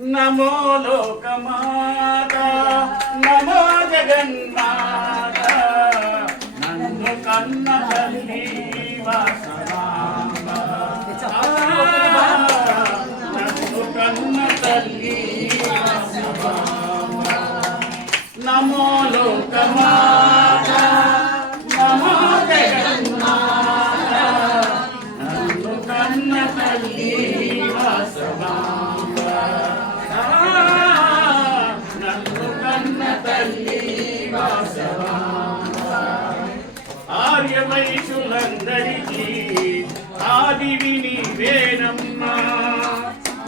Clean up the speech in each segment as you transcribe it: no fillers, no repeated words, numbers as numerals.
నమో లోకమాత నమో జగన్మాత నన్ను కన్న తల్లి వాసవాంబ నన్ను కన్న తల్లి వాసవాంబ నమో లోకమాత నమో జగన్మాత నన్ను కన్న తల్లి వాసవాంబ నన్ను కన్న తల్లి వాసవాంబ ఆర్యవైశులందరికీ ఆదివి నీవేనమ్మా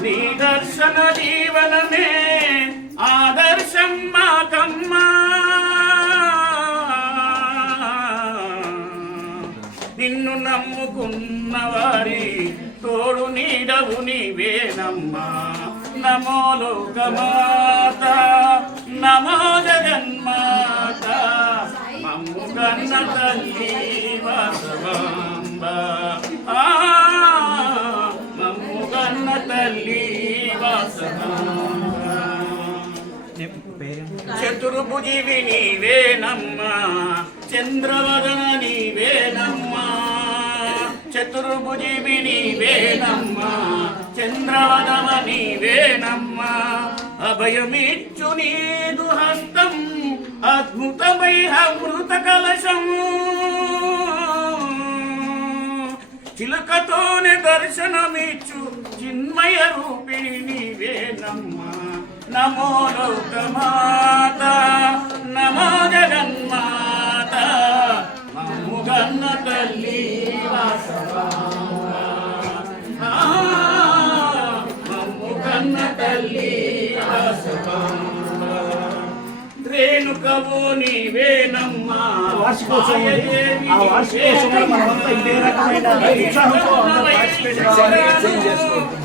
నీ దర్శన జీవనమే ఆదర్శం మాకమ్మా నిన్ను నమ్ముకున్న వారి తోడు నీడవు నీవేనమ్మా నమో లోకమాత నమో జగన్మాత మమ్ము కన్న తల్లి వాసవాంబ మమ్ము కన్న తల్లి వాసవాంబ చతుర్భుజివి నీవేనమ్మా చంద్రవదన నీవేనమ్మా చతుర్భుజివి నీవేనమ్మా చంద్రవదన నీవేనమ్మా అభయమిచ్చు నీదు హస్తం అద్భుతమై అమృత కలశం చిలకతోనే దర్శనమిచ్చు చిన్మయ రూపిణి నీవేనమ్మా నమో లోకమాత నమో జగన్మాత మమ్ము కన్న తల్లి వాసవాంబ మమ్ము కన్న తల్లి వాసవాంబ రేణుకవో నీవేనమ్మా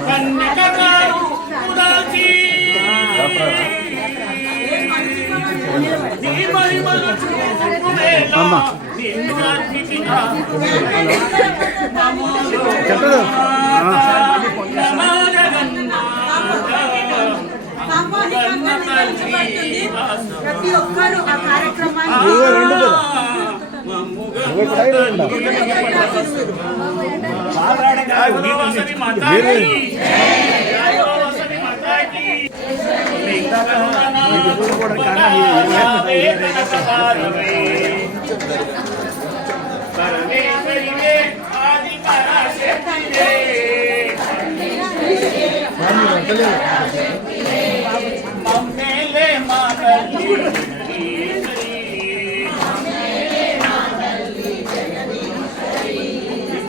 కన్యకగారు ఉదాచి నీ మహిమలు చూపువేలా నిన్ను అతిథిగా నమో నమో జగన్మాత ప్రతి ఒక్కరు ఆ కార్యక్రమాన్ని మమ్మేలే మా తల్లి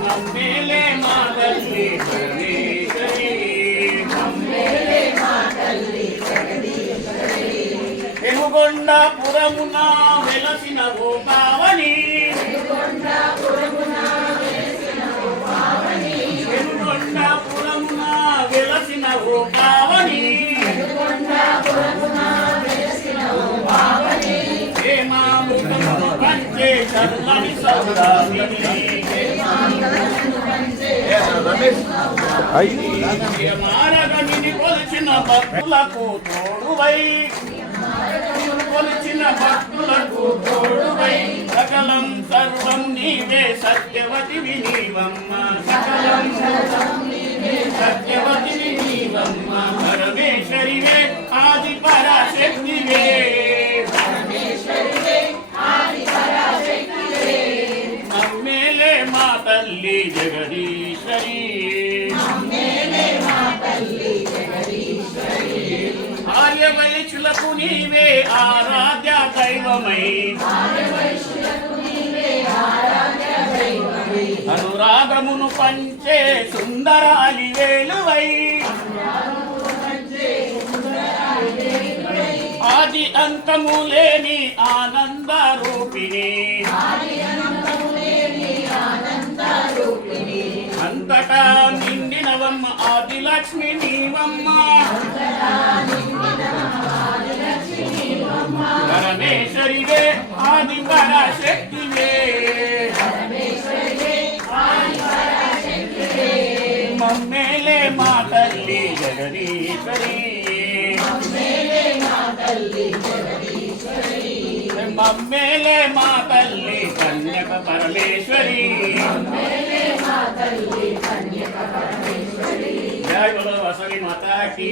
మమ్మేలే మా తల్లి ఎనుగొండపురమున వెలసిన ఓ పావని ఎనుగొండపురమున వెలసిన ఓ పావని హేమాముఖమును పంచే చల్లని సౌదామిని మారగమిని కొలిచిన భక్తులకు తోడువై కొలిచిన భక్తులకు తోడువై సకలం సర్వం నీవే సత్యవతివి నీవమ్మ సకలం సత్యవతివి నీవమ్మ పరమేశ్వరివే ఆది పరాశక్తివే మమ్మేలే మా తల్లి జగదీశ్వరి ఆర్యవైశ్యులకు నీవే ఆరాధ్య దైవమై అనురాగమును పంచే సుందరాలి వేలువై ఆది అంతము లేని ఆనంద రూపిణి అంతటా నిండినవమ్మ ఆదిలక్ష్మి నీవమ్మ పరమేశ్వరివే ఆది పరాశక్తివే మమ్మేలే మా తల్లి జగదీశ్వరి అమ్మేలే మా తల్లి కన్యక పరమేశ్వరి జై బోలో వాసవి మాతాకి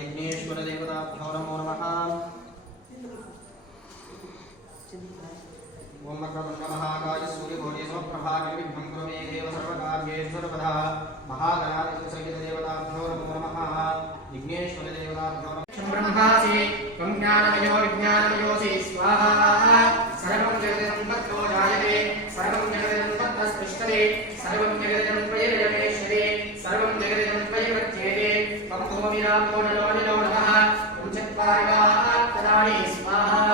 यज्ञेश्वर देवताभ्यो नमो नमः। ओम वक्रतुंड महाकाय सूर्यकोटि समप्रभा निर्विघ्नं कुरु मे देव सर्वकार्येषु सर्वदा। महागणाधिपति सहित देवताभ्यो नमो नमः। यज्ञेश्वर देवताभ्यो नमः। ब्रह्मासि त्वं ज्ञानमयो विज्ञानमयोऽसि स्वाहा। सर्वं जगदं तत्तो जायते सर्वं जगदं तत्तस्पृष्टते सर्वं जगदं त्वयैरमेश्वरे सर्वं जगदं त्वयैवर्त्येते त्वं भूमिरापो नलो निलो नमः। त्वं चत्वारिवाक्तदानि स्वाहा।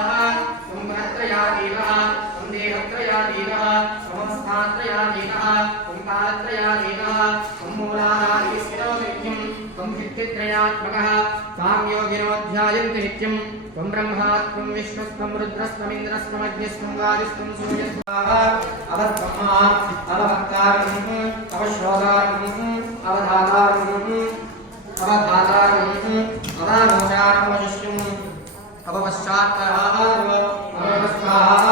त्वं गुणत्रयातीतः त्वं देहत्रयातीतः त्वमवस्थात्रयातीतः त्वं कालत्रयातीतः त्वं मूलाधारिस्थितो नित्यं त्वं भित्तित्रयात्मकः तां योगिनो ध्यायन्ति नित्यं त्वं ब्रह्मा त्वं विष्णुस्त्वं रुद्रस्त्वमिन्द्रस्त्वमग्निस्त्वं वायुस्त्वं सूर्यस्त्वः अवत्ब्रह्मा अवभक्तारम् अवश्रोतारम् अवधातारम् अवधातारम् अवानोचारमवशिष्यम् अवपश्चात्तराः अववस्थाः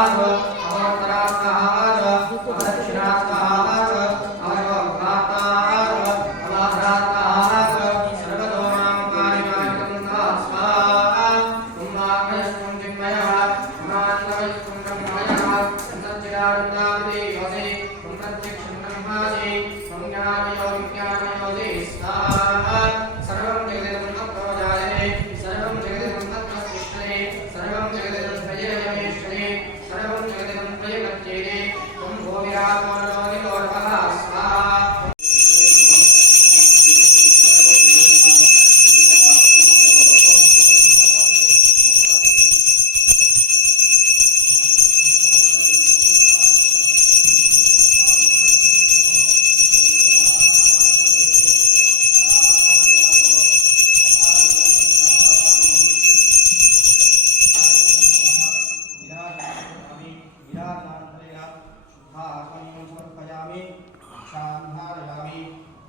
अवोत्तराः अवदक्षिणाः अवयोगाताः अवाभ्राताः सर्वतो मां कार्यकारितं स्वाहा। कुम्भाकरस्त्वं चिन्मयः कुमान्तवस्त्वं ब्रह्ममयः सन्तच्चिदानन्दावदेयोऽसि त्वं प्रत्यक्षं ब्रह्मासि त्वं ज्ञानमयो विज्ञानमयोऽसि स्वाहा। सर्वं जगदिदं तत्तो जायते सर्वं जगदिदं तत्तस्पृष्टते सर्वं जगदिदं त्वयैरमेश्वरे सर्वं जगदिदं त्वयैवर्त्येते त्वं भूमिरापो नलो निलो नमः स्वाहा।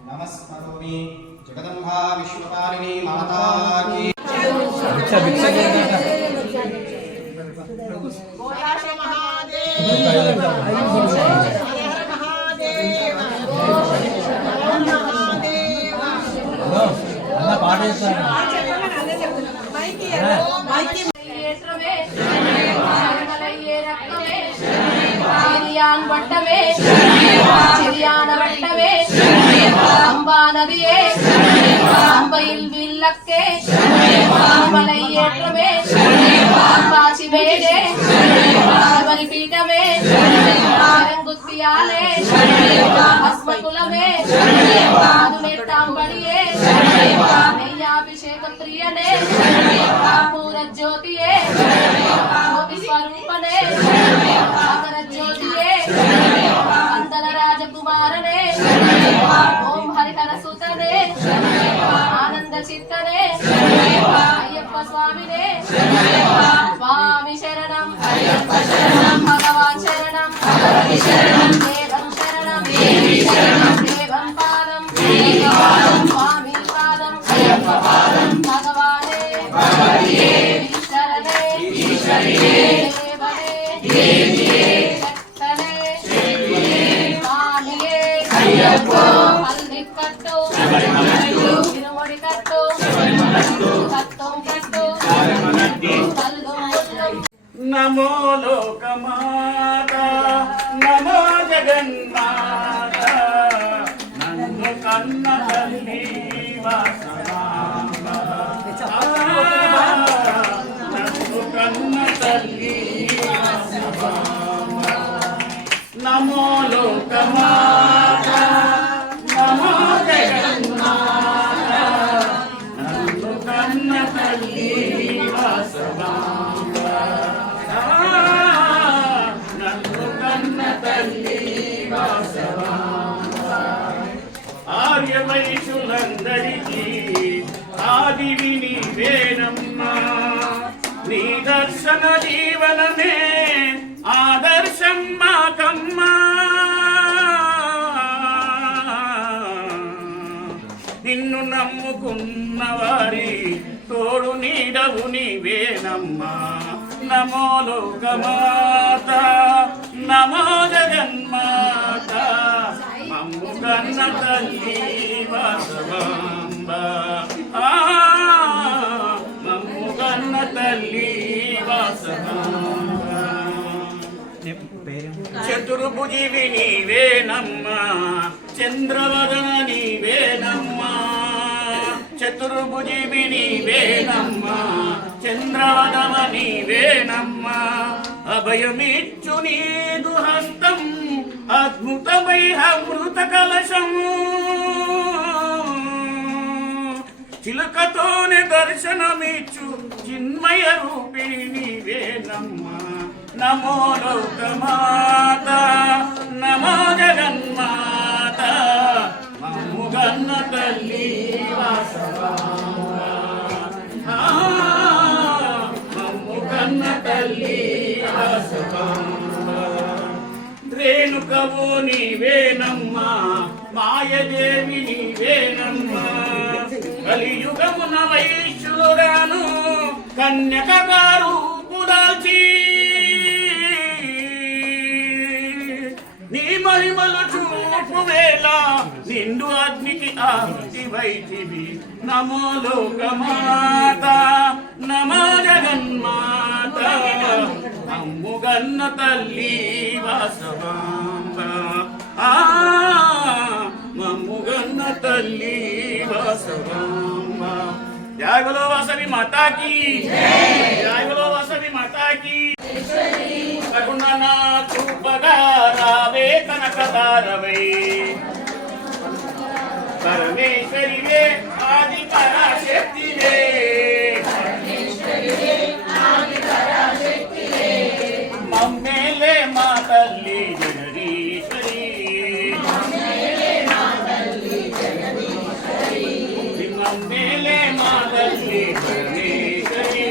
नमस्करोमि जगदम्बा विश्वपालिनी माता की बोलाशे महादेव हर हर महादेव வட்டமே சிறியான வட்டமே அம்பா நதியே அம்பையில் வில்லக்கே அம்பலை ஏற்றமே அம்பாசி வேடே அவரி பீఠமே அரங்குத்தியாலே அஸ்மகுலமே அதுமெட்டாம்படியே நெய்யாபிஷேக பிரியனே பூர ஜோதியே ஜோதி ஸ்வரூபனே அகர ஜோதியே अंदर राजकुमारने ओम हरिहर सुतने आनंद चित्तने अय्यप्प स्वामिने स्वामी शरणम भगवान शरणम देवं शरणम देवं पादम स्वामी पादम भगवाने ईश्वरने देवने నమో లోకమా లోకమాత నమో జగన్మాత నన్ను కన్న తల్లి వాసవాంబ నన్ను కన్న తల్లి వాసవాంబ ఆర్య వైశ్యులందరికీ ఆదివి నీవేనమ్మా నీ దర్శన జీవనమే ఆదర్శం మాకమ్మా నిన్ను నమ్ముకున్న వారి తోడు నీడవు నీవేనమ్మా నమో లోకమాత నమో జగన్మాత మమ్ము కన్న తల్లి వాసవాంబ మమ్ము కన్న తల్లి వాసవాంబ చతుర్భుజివి నీవేనమ్మా చంద్రవదన నీవేనమ్మా చతుర్భుజివి నీవేనమ్మా చంద్రవదన నీవేనమ్మా అభయమిచ్చు నీదు హస్తం అద్భుతమై అమృత కలశం చిలుకతోనే దర్శనమిచ్చు చిన్మయ రూపిణి నీవేనమ్మా నమో లోకమాత నమో జగన్మాత మమ్ము కన్న తల్లి వాసవాంబ మమ్ము కన్న తల్లి వాసవాంబ రేణుకవో నీవేనమ్మా మాయదేవి నీవేనమ్మా కలియుగమున వైశ్యులుగాను కన్యకగారు పుదాల్చి నీ మహిమలు చూపు వేళ నిండు అగ్నికి ఆహుతి వైతివి నమో లోకమాత నమో జగన్మాత అమ్ము గన్న తల్లి వాసవాంబ మమ్ము గన్న తల్లి వాసవాంబ జై బోలో వాసవి మాతాకి జై బోలో వాసవి మాతాకి కరుణనా చూపగా రావే కనకదారవై పరమేశ్వరివే ఆది పరాశక్తివే మమ్మేలే మా తల్లి జగదీశ్వరి మమ్మేలే మా తల్లి పరమేశ్వరి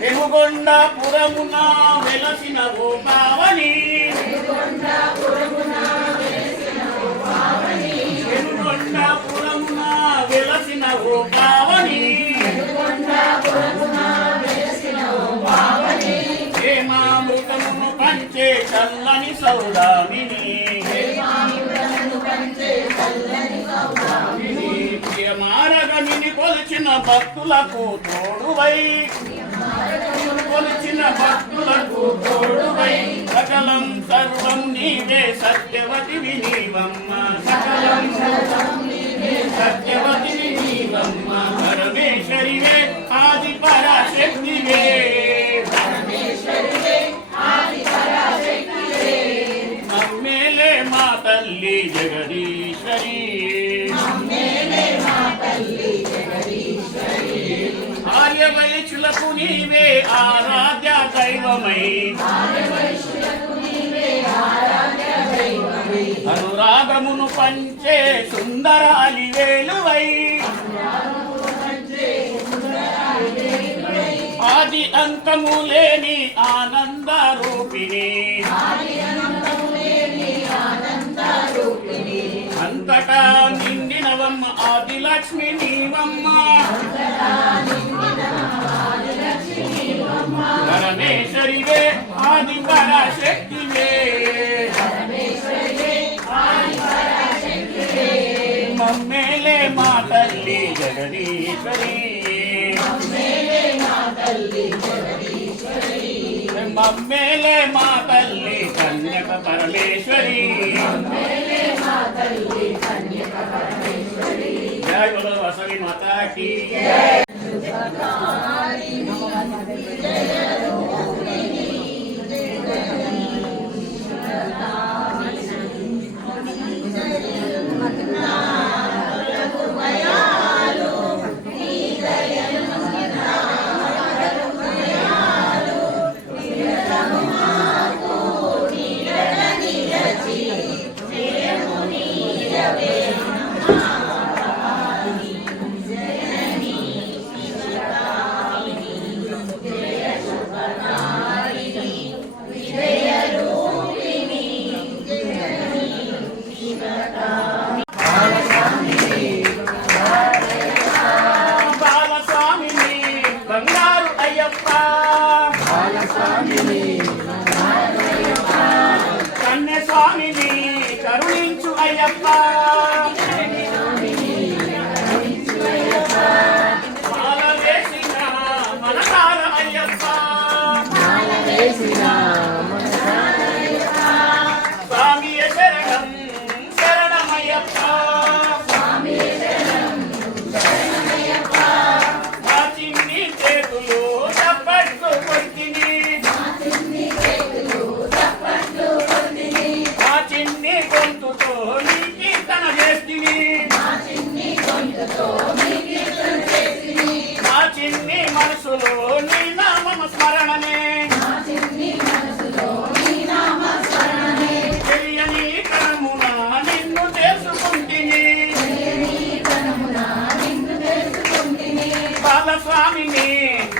పెనుగొండపురమున వెలసిన ఓ పావని పెనుగొండపురమున వెలసిన ఓ పావని హేమామృతమును పంచే చల్లని సౌదామిని ప్రియమారగమిని కొలిచిన భక్తులకు తోడువై సకలం సర్వం నీవే సత్యవతివి నీవమ్మ సకలం సత్యవతివి నీవమ్మ పరమేశ్వరివే ఆది పరాశక్తివే మమ్మేలే మా తల్లి జగదీశ్వరి ఆర్య వైశ్యులకు నీవే ఆరాధ్య దైవమై అనురాగమును పంచే సుందరాలి వేలువై ఆది అంతము లేని ఆనంద రూపిణి అంతటా నిండినవమ్మ ఆదిలక్ష్మి నీవమ్మ పరమేశ్వరివే ఆది పరాశక్తివే మమ్మేలే మా తల్లి జగదీశ్వరి మమ్మేలే మా తల్లి కన్యక పరమేశ్వరి జై బోలో వాసవి మాతాకి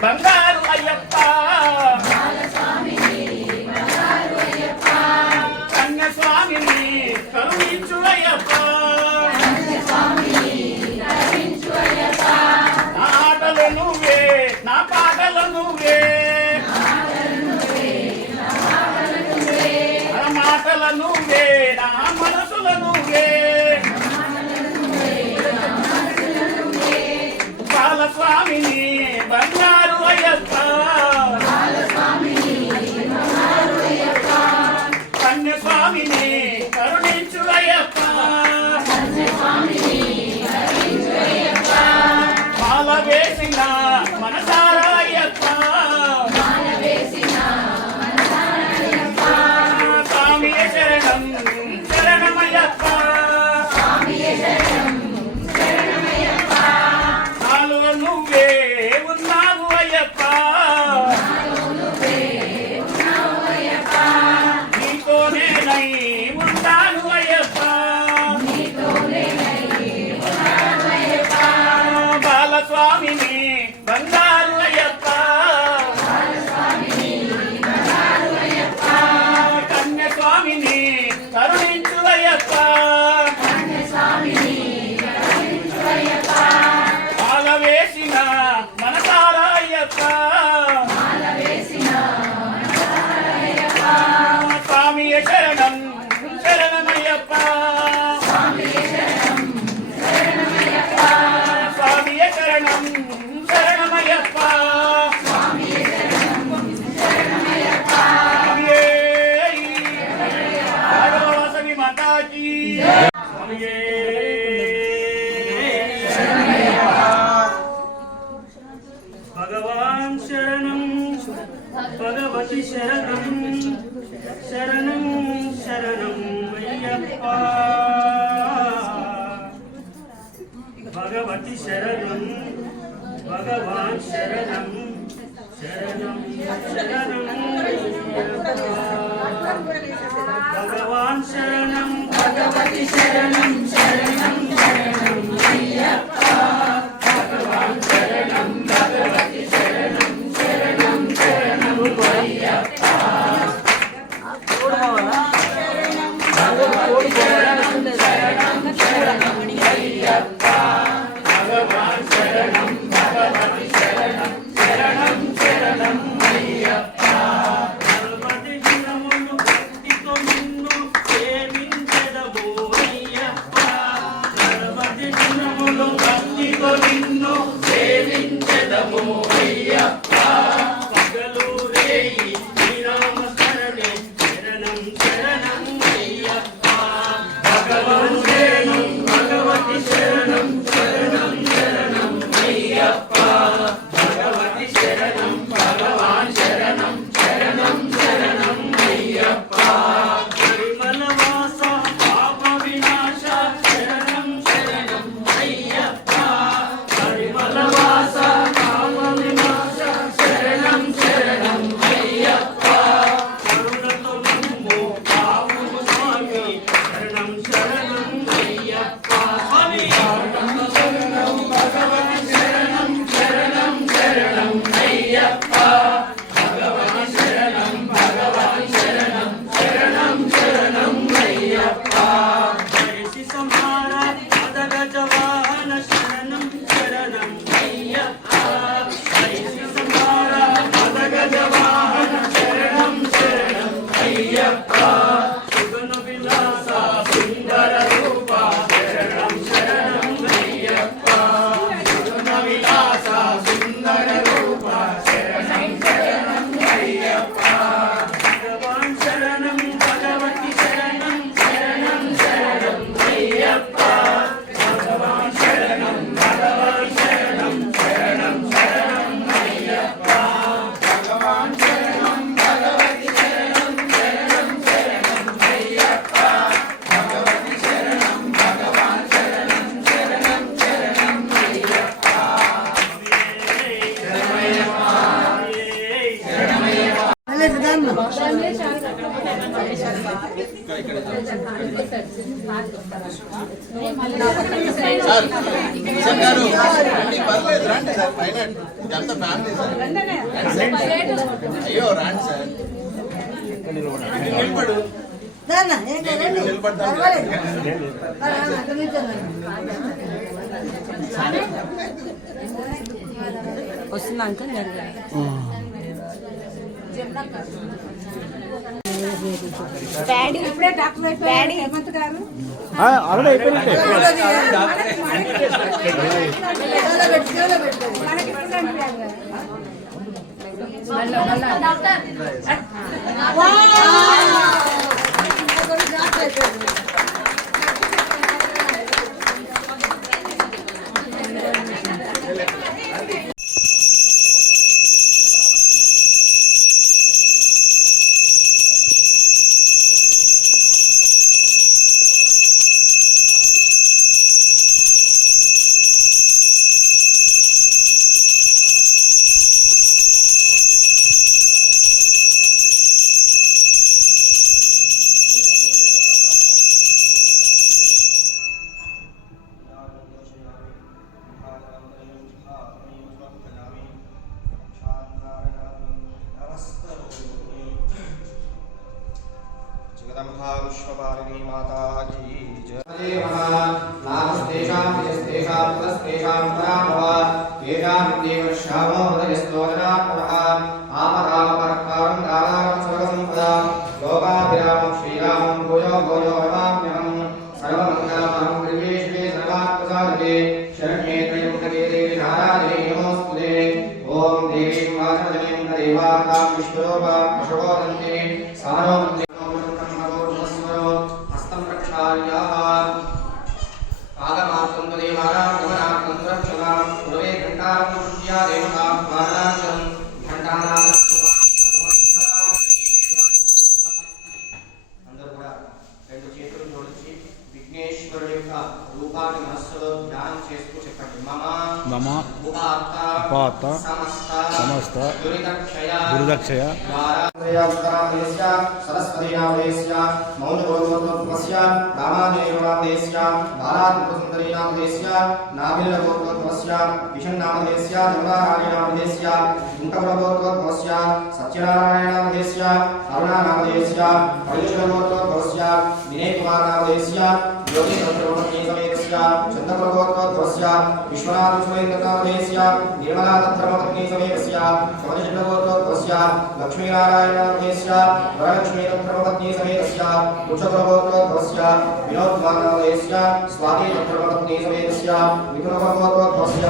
బంగారు అయ్యప్ప కన్యస్వామిని కరుణించు అయ్యప్ప నా ఆటలు నువ్వే నా పాటలు నువ్వే నా మాటలు నువ్వే నా మనసులు నువ్వే బాలస్వామిని బంగారు అయ్యప్ప కన్యస్వామిని కరుణించు అయ్యప్ప మాల వేసిన మనసారా అయ్యప్ప స్వామియే శరణం శరణమయ్యప్ప నాలో నువ్వే ఉన్నావు అయ్యప్ప నీతోనేనై ఉంటాను అయ్యప్ప బాలస్వామిని బంగారు అయ్యప్ప కన్యస్వామిని కరుణించు అయ్యప్ప మాల వేసిన మనసారా అయ్యప్ప స్వామియే శరణం శరణమయ్యప్ప స్వామియే శరణం శరణమయ్యప్ప స్వామియే రాఘవవాసవి మాతాకి స్వామియే భగవాన్ శరణం భగవతి శరణం శరణం శరణం అయ్యప్ప భగవతి శరణం భగవాన్ శరణం శరణం శరణం భగవాన్ శరణం భగవతి శరణం శరణం శరణం అయ్యప్ప భగవాన్ శరణం భగవతి శరణం శరణం శరణం అయ్యప్ప భగవతి శరణం శరణం శరణం అయ్యప్ప భగవాన్ శరణం భగవతి శరణం శరణం శరణం అయ్యప్ప భగవతి గుణములు భక్తితో నిన్ను సేవించెదము అయ్యప్ప భగవతి గుణములు భక్తితో నిన్ను సేవించెదము అయ్యప్ప పగలు రేయి నీ నామస్మరణే శరణం శరణం అయ్యప్ప భగవాన్ శరణం భగవతి శరణం శరణం శరణం అయ్యప్ప భగవతి శరణం భగవాన్ శరణం శరణం శరణం అయ్యప్ప పరిమళవాస పాప వినాశ శరణం శరణం అయ్యప్ప పరిమళవాస పాప వినాశ శరణం శరణం అయ్యప్ప కరుణతో నమ్ము కావును స్వామి శరణం శరణం అయ్యప్ప స్వామి శరణం భగవతి శరణం శరణం శరణం అయ్యప్ప భగవతి శరణం భగవాన్ శరణం శరణం శరణం అయ్యప్ప హరిసి సంహార పదగజ వాహన శరణం శరణం అయ్యప్ప హరిసి సంహార పదగజ వాహన శరణం శరణం అయ్యప్ప సుగన విలాస సుందర రూప శరణం శరణం అయ్యప్ప సుగన విలాస సుందర రూప శరణం శరణం అయ్యప్ప భగవాన్ శరణం భగవతి శరణం శరణం శరణం అయ్యప్ప భగవాన్ శరణం భగవాన్ శరణం శరణం శరణం అయ్యప్ప భగవాన్ శరణం భగవతి శరణం శరణం శరణం అయ్యప్ప భగవతి శరణం భగవాన్ శరణం శరణం శరణం అయ్యప్ప సార్ పర్లేదు రండి సార్ పైన ఇదంతా ఫ్యామిలీ సార్ అయ్యో రండి సార్ నిలబడు వస్తుందా అంకుల్ డాడీ ఇప్పుడే డాక్టర్ డాడీ హేమంత్ గారు ఆల్రెడీ అయిపోయినట్టే డాక్టర్ विश्वपालिनी माता की जय नामस्तेषां यस्तेषां तस्तेषां परामः येषां देवर्षामो हृदयस्तोजनात्मः आमरामपरकारं दारां सर्वसम्पदां लोकाभिरामं श्रीरामं भूयो भूयो नमाम्यहं सर्वमङ्गलमहं प्रियेष्वे सर्वात्मसाधके शरण्ये त्र्यम्बके देवी नारायणे नमोऽस्तुते ॐ देवीं वाचनजनीं देवातां विश्वरूपां प्रशोदन्ते सानो ఉపాత్త సమస్త దురిదక్షయ सरस्वती नामदेस्य मौनगोत्रोत्तमस्य रामादेवनामदेस्य बालात्मसुन्दरी नामदेस्य नाभिलगोत्रोत्तमस्य विषन्नामदेस्य देवरारायणामदेस्य इंकवरगोत्रोत्तमस्य सत्यनारायणामदेस्य अरुणानामदेस्य पयुषगोत्रोत्तमस्य विनयकुमारनामदेस्य योगीन्द्रप्रभुमन्ये समेतस्य चन्द्रप्रभुगोत्रोत्तमस्य विश्वनाथसुरेन्द्रनामदेस्य निर्मलादत्तधर्मपत्नी समेतस्य कवचगोत्रोत्तमस्य लक्ष्मीनारायणामदेस्य वरलक्ष्मीदत्तधर्मपत्नी समेतस्य उच्चप्रभुगोत्रोत्तमस्य विनोदकुमारनामदेस्य स्वातीदत्तधर्मपत्नी समेतस्य मिथुनप्रभुगोत्रोत्तमस्य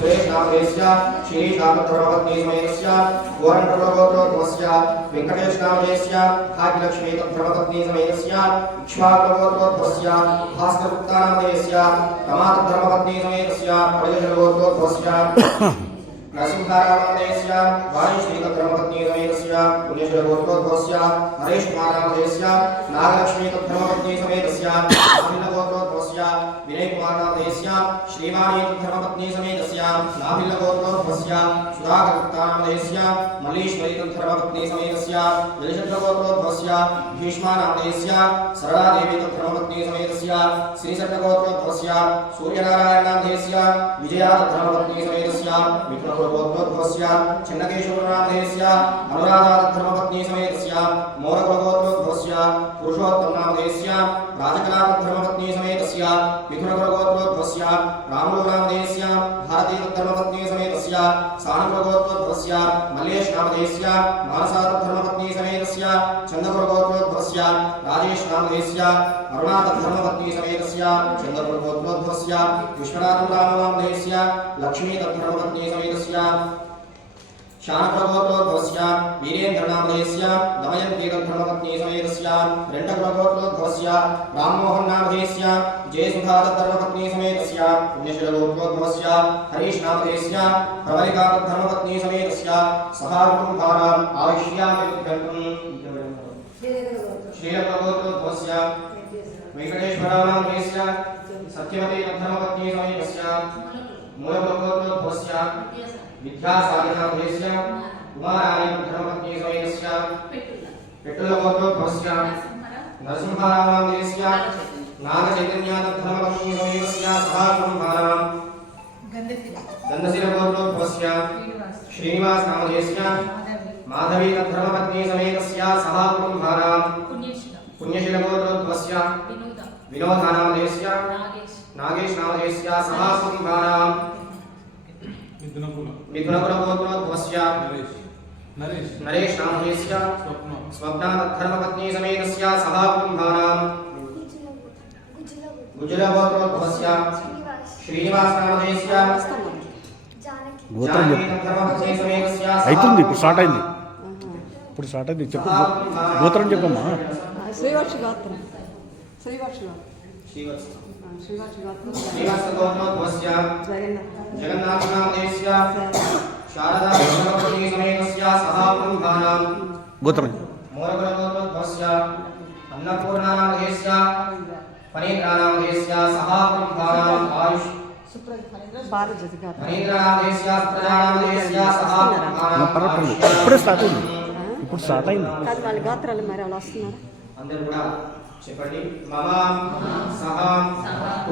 सुरेशनामदेस्य श्रीशान्तधर्मपत्नी समेतस्य गोरण्प्रभुगोत्रोत्तमस्य वेङ्कटेशनामदेस्य भाग्यलक्ष्मीदत्तधर्मपत्नी समेतस्य इक्ष्वाकुप्रभुगोत्रोत्तमस्य भास्करगुप्तानामदेस्य रमादत्तधर्मपत्नी समेतस्य पडयजगोत्रोत्तमस्य नरसिंहारामदेस्य वाणीश्रीदत्तधर्मपत्नी समेतस्य पुण्यश्रीगोत्रोत्तमस्य नरेशकुमारनामदेस्य नागलक्ष्मीदत्तधर्मपत्नी समेतस्य नाभिलगोत्रोत्तमस्य विनयकुमारनामदेस्य श्रीवाणीदत्तधर्मपत्नी समेतस्य नाभिलगोत्रोत्तमस्य सुधाकरगुप्तानामदेस्य मल्लीश्वरीदत्तधर्मपत्नी समेतस्य यजशब्दगोत्रोत्तमस्य भीष्मानामदेस्य सरलादेवीदत्तधर्मपत्नी समेतस्य श्रीशब्दगोत्रोत्तमस्य सूर्यनारायणामदेस्य विजयादत्तधर्मपत्नी समेतस्य मित्रगोत्रोत्तमस्य चिन्नकेशवनामदेस्य अनुराधादत्तधर्मपत्नी समेतस्य मोरगोत्रोत्तमस्य पुरुषोत्तमनामदेस्य राजकलादत्तधर्मपत्नी समेतस्य मिथुनगोत्रोत्तमस्य रामलोनामदेस्य भारतीदत्तधर्मपत्नी समेतस्य सानुगोत्रोत्तमस्य मल्लेशनामदेस्य मानसादत्तधर्मपत्नी समेतस्य चन्द्रगोत्रोत्तमस्य राजेशनामदेस्य अरुणादत्तधर्मपत्नी समेतस्य चन्द्रगोत्रोत्तमस्य विश्वनाथरामनामदेस्य लक्ष्मीदत्तधर्मपत्नी समेतस्य शानप्रगोत्रोत्तमस्य वीरेन्द्रनामदेस्य दमयन्तीदत्तधर्मपत्नी समेतस्य रेण्टप्रगोत्रोत्तमस्य राममोहननामदेस्य जयसुधादत्तधर्मपत्नी समेतस्य पुण्यश्रीगोत्रोत्तमस्य हरीशनामदेस्य प्रवलिकादत्तधर्मपत्नी समेतस्य सहाकुटुम्बानाम् आयुष्यामित्यर्थम् श्रीरप्रगोत्रोत्तमस्य वेङ्कटेश्वरानामदेस्य सत्यवतीदत्तधर्मपत्नी समेतस्य मूलप्रगोत्रोत्तमस्य विद्यासागरनामदेस्य कुमारायणधर्मपत्नी समेतस्य पेट्टुलगोत्रोत्तमस्य नरसिंहारामनामदेस्य नागचैतन्यादत्तधर्मपत्नी समेतस्य सहाकुटुम्बानाम् श्रीनिवास नामधेयस्य माधवी धर्मपत्नी समेतस्य सह कुटुम्बानां पुण्यशीलगोत्रोद्भवस्य विनोद नामधेयस्य नागेश नामधेयस्य सह कुटुम्बानां मिथुनकुलगोत्रोद्भवस्य नरेश नामधेयस्य स्वप्ना धर्मपत्नी समेतस्य सह कुटुम्बानां गुजलगोत्रोद्भवस्य श्रीनिवास नामधेयस्य గోత్రం చెప్పు అవుతుంది ఇప్పుడు స్టార్ట్ అయింది చెప్పు గోత్రం చెప్పమ్మా శ్రీవర్ష గోత్రం శ్రీవర్ష श्रीवास गोत्रोद्भवस्य जगन्नाथ नामधेयस्य शारदा धर्मपत्नी समेतस्य सह कुटुम्बानां గోత్రం मोरकुल गोत्रोद्भवस्य अन्नपूर्णा नामधेयस्य फणीन्द्रा नामधेयस्य सह कुटुम्बानां आयुष భారత గారు फणीन्द्रा नामधेयस्य प्रजा नामधेयस्य सह कुटुम्बानां పర్వాలేదు ఇప్పుడే స్టార్ట్ అయింది కాదు వాళ్ళ గోత్రాలు మరి వాళ్ళు వస్తున్నారు అందరూ కూడా చెప్పండి మమ సహ